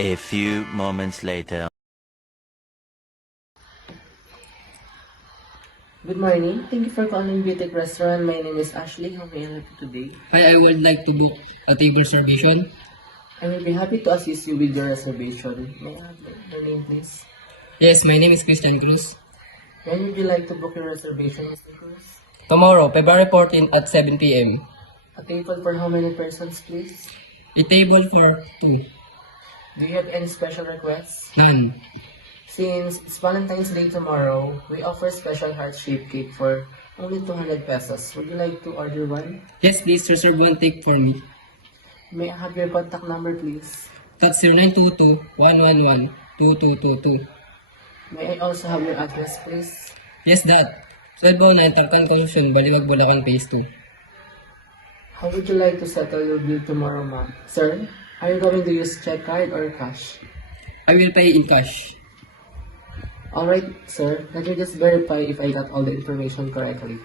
A few moments later. Good morning. Thank you for calling Beautic Restaurant. My name is Ashley. How may I help you today? Hi, I would like to book a table reservation. I will be happy to assist you with your reservation. May I have your name, please? Yes, my name is Christian Cruz. When would you like to book your reservation, Mr. Cruz? Tomorrow, February 14 at 7 p.m. A table for how many persons, please? A table for 2. Do you have any special requests? None. Since it's Valentine's Day tomorrow, we offer special heart-shaped cake for only 200 pesos. Would you like to order one? Yes, please reserve one take for me. May I have your contact number, please? That's 0922-111-2222. May I also have your address, please? Yes, that. 1209 Tarkan Consumption, Baliwag, Bulacan, Phase 2. How would you like to settle your bill tomorrow, ma'am? Sir, are you going to use check card or cash? I will pay in cash. Alright, sir. Let me just verify if I got all the information correctly.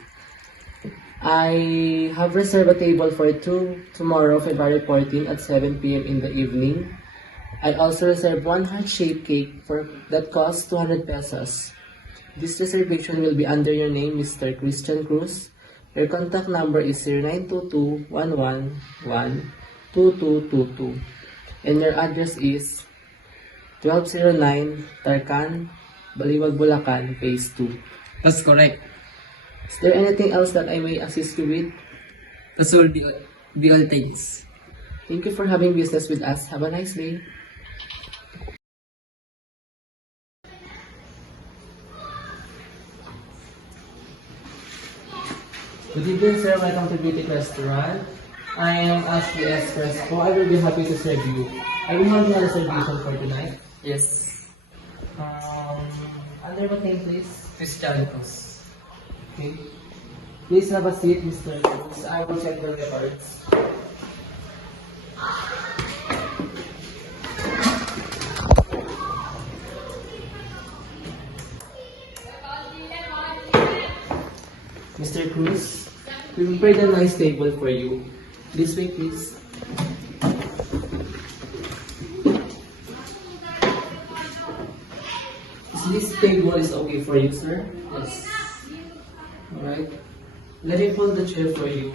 I have reserved a table for 2 tomorrow, February 14 at 7 p.m. in the evening. I also reserved one heart-shaped cake that costs 200 pesos. This reservation will be under your name, Mr. Christian Cruz. Your contact number is 0922-111-2222. And your address is 1209 Tarkan, Baliwag, Bulacan, Phase 2. That's correct. Is there anything else that I may assist you with? That's all be all things. Thank you for having business with us. Have a nice day. Good evening, sir. Welcome to Beauty Restaurant. I am Ashley Espresso. I will be happy to serve you. I will have your reservation for tonight. Yes. Under what name, please? Christian Cruz. Okay. Please have a seat, Mr. Cruz. I will check the records. Mr. Cruz, we prepared a nice table for you. This way, please. This table is okay for you, sir? Yes. Alright. Let me pull the chair for you.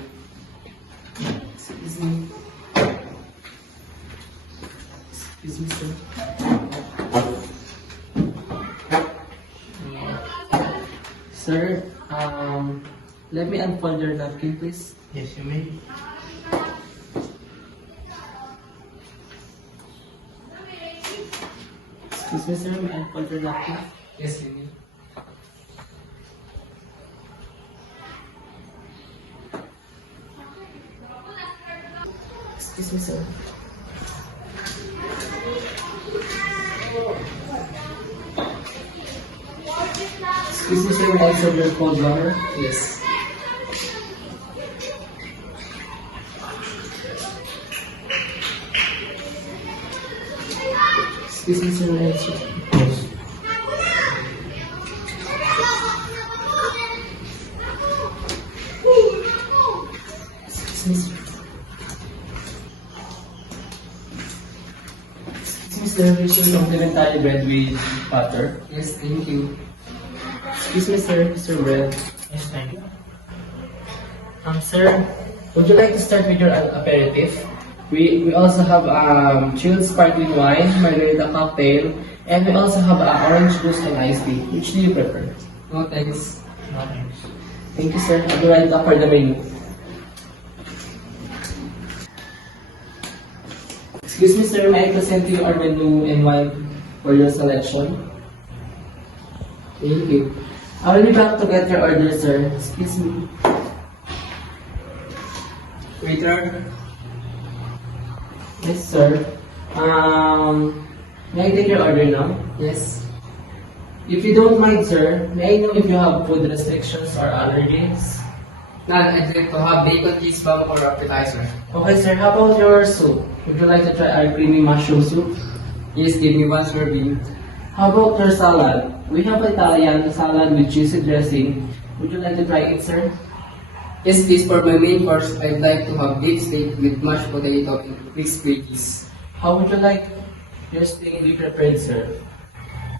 Excuse me. Excuse me, sir. Sir, let me unfold your napkin, please. Yes, you may. Excuse me, sir, may I unfold your napkin? Yes, you may. Excuse me, sir. Excuse me, sir, may I serve your cold water? Yes. Excuse me, sir, may I serve? Excuse me, sir. Excuse me, sir, here's your complimentary bread with butter. Yes, thank you. Excuse me, sir, Mr. Bread. Yes, thank you. Sir, would you like to start with your aperitif? We also have chilled sparkling wine, margarita cocktail, and we also have orange juice and iced tea. Which do you prefer? No, thanks. No, thanks. Thank you, sir. I'll be right up for the menu. Excuse me, sir. May I present to you our menu and wine for your selection? Thank you. I will be back to get your order, sir. Excuse me. Waiter. Yes, sir. May I take your order now? Yes. If you don't mind, sir, may I know if you have food restrictions or allergies? I'd like to have bacon cheese bomb or appetizer. Okay, sir. How about your soup? Would you like to try our creamy mushroom soup? Yes, give me one serving. How about your salad? We have Italian salad with cheesy dressing. Would you like to try it, sir? Yes, please. For my main course, I'd like to have beef steak with mashed potato and mixed veggies. How would you like Your steak be prepared, sir.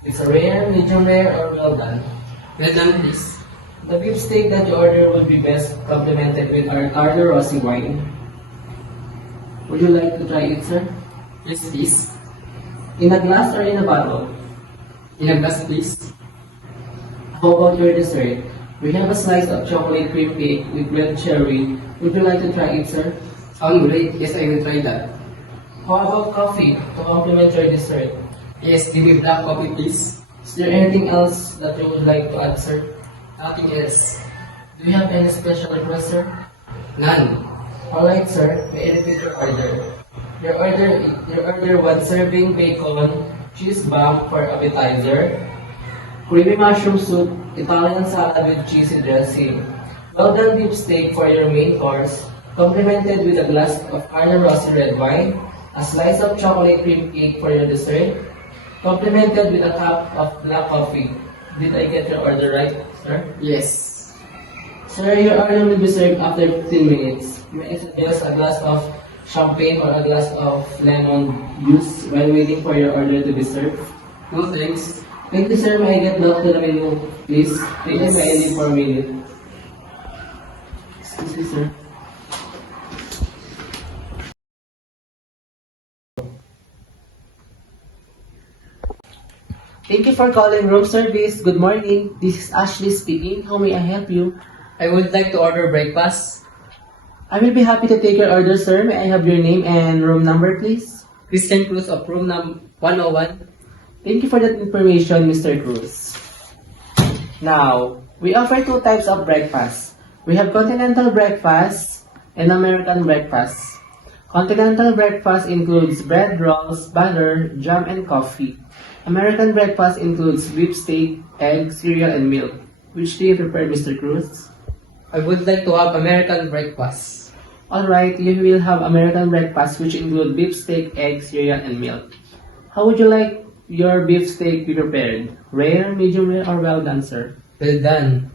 It's a rare, medium rare, or well done. Well done, please. The beef steak that you order will be best complemented with our Carlo Rossi wine. Would you like to try it, sir? Yes, please. In a glass or in a bottle? In a glass, please. How about your dessert? We have a slice of chocolate cream cake with red cherry. Would you like to try it, sir? Sound great. Yes, I will try that. How about coffee to complement your dessert? Yes, give me black coffee, please. Is there anything else that you would like to add, sir? Nothing else. Do you have any special request, sir? None. Alright, sir. May I repeat your order? Your order one serving bacon, cheese bomb for appetizer, creamy mushroom soup, Italian salad with cheesy dressing, well done beef steak for your main course, complemented with a glass of Carlo Rossi red wine, a slice of chocolate cream cake for your dessert, complemented with a cup of black coffee. Did I get your order right, sir? Yes. Sir, your order will be served after 15 minutes. May I suggest a glass of champagne or a glass of lemon juice while waiting for your order to be served? No thanks. Thank you, sir. May I get back to the menu, please? Thank you, may I leave for a minute? Excuse me, sir. Thank you for calling room service. Good morning. This is Ashley speaking. How may I help you? I would like to order breakfast. I will be happy to take your order, sir. May I have your name and room number, please? Christian Cruz of room number 101. Thank you for that information, Mr. Cruz. Now, we offer two types of breakfast. We have continental breakfast and American breakfast. Continental breakfast includes bread, rolls, butter, jam, and coffee. American breakfast includes beef steak, egg, cereal, and milk. Which do you prefer, Mr. Cruz? I would like to have American breakfast. Alright, you will have American breakfast which include beef steak, egg, cereal, and milk. How would you like your beef steak be prepared? Rare, medium rare, or well done, sir? Well done.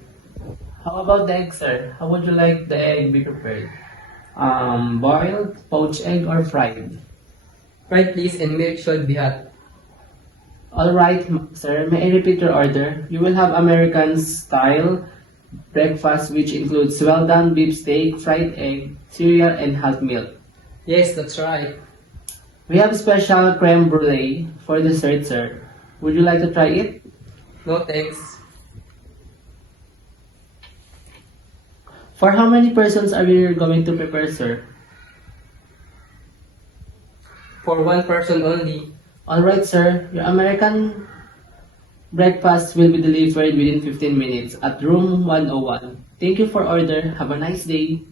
How about the egg, sir? How would you like the egg be prepared? Boiled, poached egg, or fried? Fried, please, and milk should be hot. Alright, sir. May I repeat your order? You will have American style breakfast which includes well done beef steak, fried egg, cereal, and hot milk. Yes, that's right. We have special creme brulee for dessert, sir. Would you like to try it? No thanks. For how many persons are we going to prepare, sir? For one person only. Alright, sir. Your American breakfast will be delivered within 15 minutes at room 101. Thank you for order. Have a nice day.